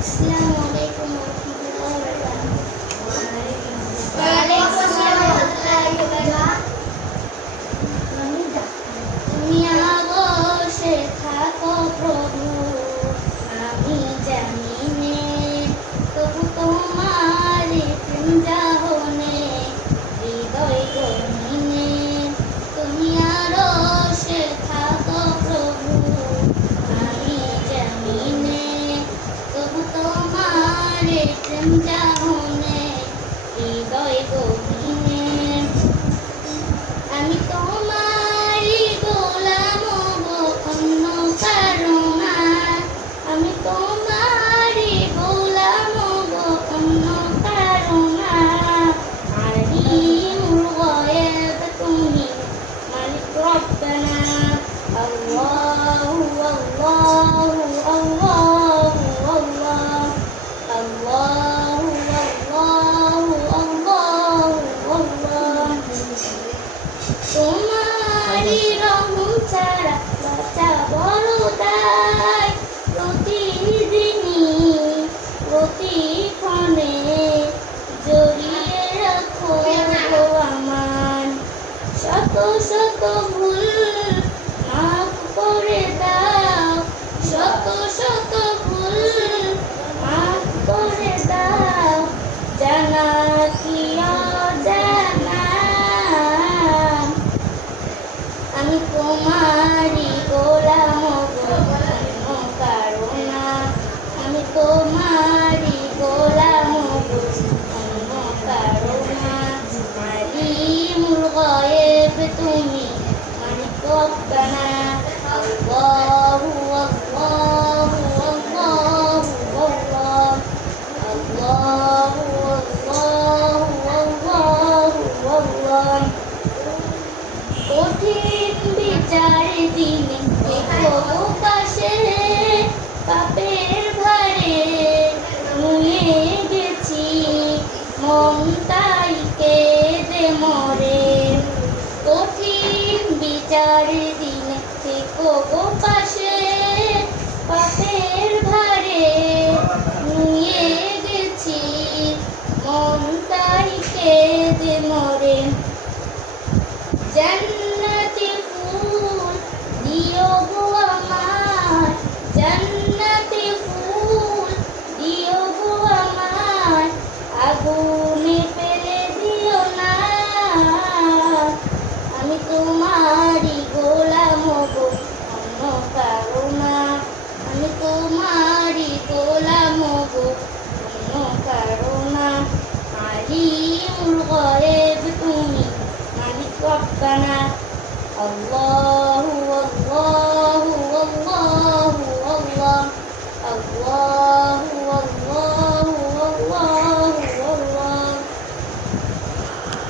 আসসালামু আলাইকুম ওয়া রাহমাতুল্লাহি ওয়া বারাকাতুহু। তুমি আবশে থাকো প্রভু, আমি জানি নে, তবু তোমার প্রেম জাহনে হৃদয় গহীনে। তুমি আরশে থাকো প্রভু, আমি জানি নে, তবু তোমার প্রেম জাহনে হৃদয় গহীনে। আমি তোমারই গোলাম অন্য কারো না, আমি তোমারই গোলাম অন্য কারো না। আলিমুল গায়ব তুমি, মালিক রব্বানা। আল্লাহু আল্লাহু আল্লাহু আল্লাহ, আল্লাহু আল্লাহু আল্লাহু আল্লাহ। তোমারি রহম ছাড়া বাঁচা বড় দায়, প্রতিদিনই প্রতিক্ষণে জড়িয়ে রাখো আমার। শত শত ভুল মাফ করে দাও, শত শত ভুল মাফ করে দাও, জানা কি অজানা। আমি তোমারই গোলাম অন্য কারো না, আমি তোমারই গোলাম অন্য কারো না। আলিমুল গায়ব তুমি, মালিক রব্বানা। আল্লাহু আল্লাহু আল্লাহু আল্লাহ, আল্লাহু আল্লাহু আল্লাহু আল্লাহ। কঠিন বিচার দিনে দেখো পাশে, পাপের ভারে নুয়ে গেছি, মন তাই কেঁদে মরে। কঠিন বিচার দিনে দেখো পাশে, পাপের ভারে নুয়ে গেছি, মন তাই কেঁদে মরে। জান্নাতি ফুল দিও গো আমার, জান্নাতি ফুল দিও গো আমার, আগুনে ফেলে দিও না। আমি তোমারই গোলাম গো অন্য কারো না, আমি তোমারই গোলাম গো অন্য কারো না। আলিমুল গায়ব তুমি, মালিক রব্বানা। আল্লাহ